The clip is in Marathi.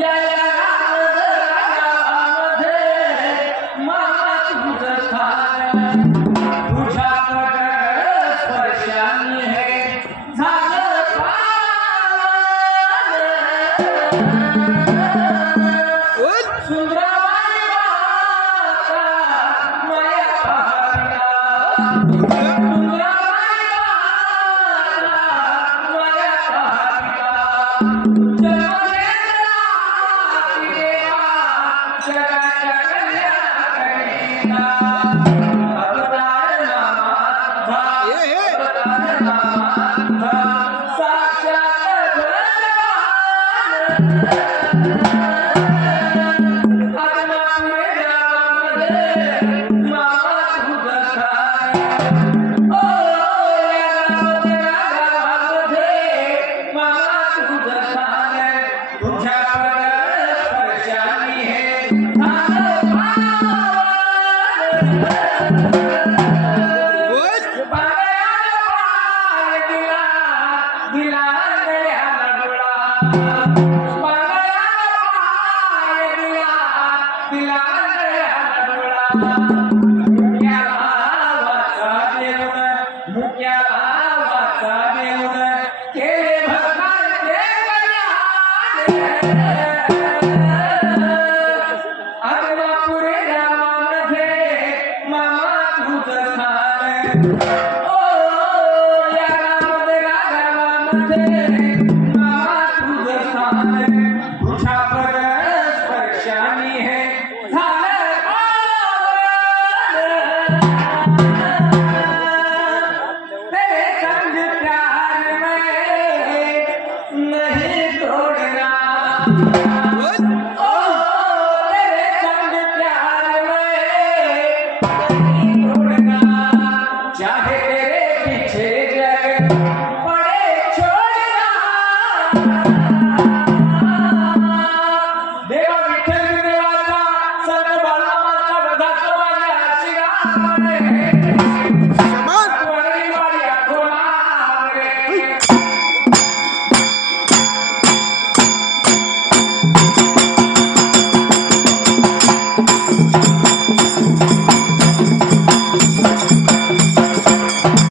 या रागामध्ये मामा तुझं स्थान तुझ्या स्पर्शाने हे झालं पावन सुंदरबाई माता माया पाहिला सुंदरबाई माता माया पाहिला जगमेला देवा जगाच्या कल्याणाकरिता अवतार नामाचा अवतार नामाचा साक्षात ओ या रागामध्ये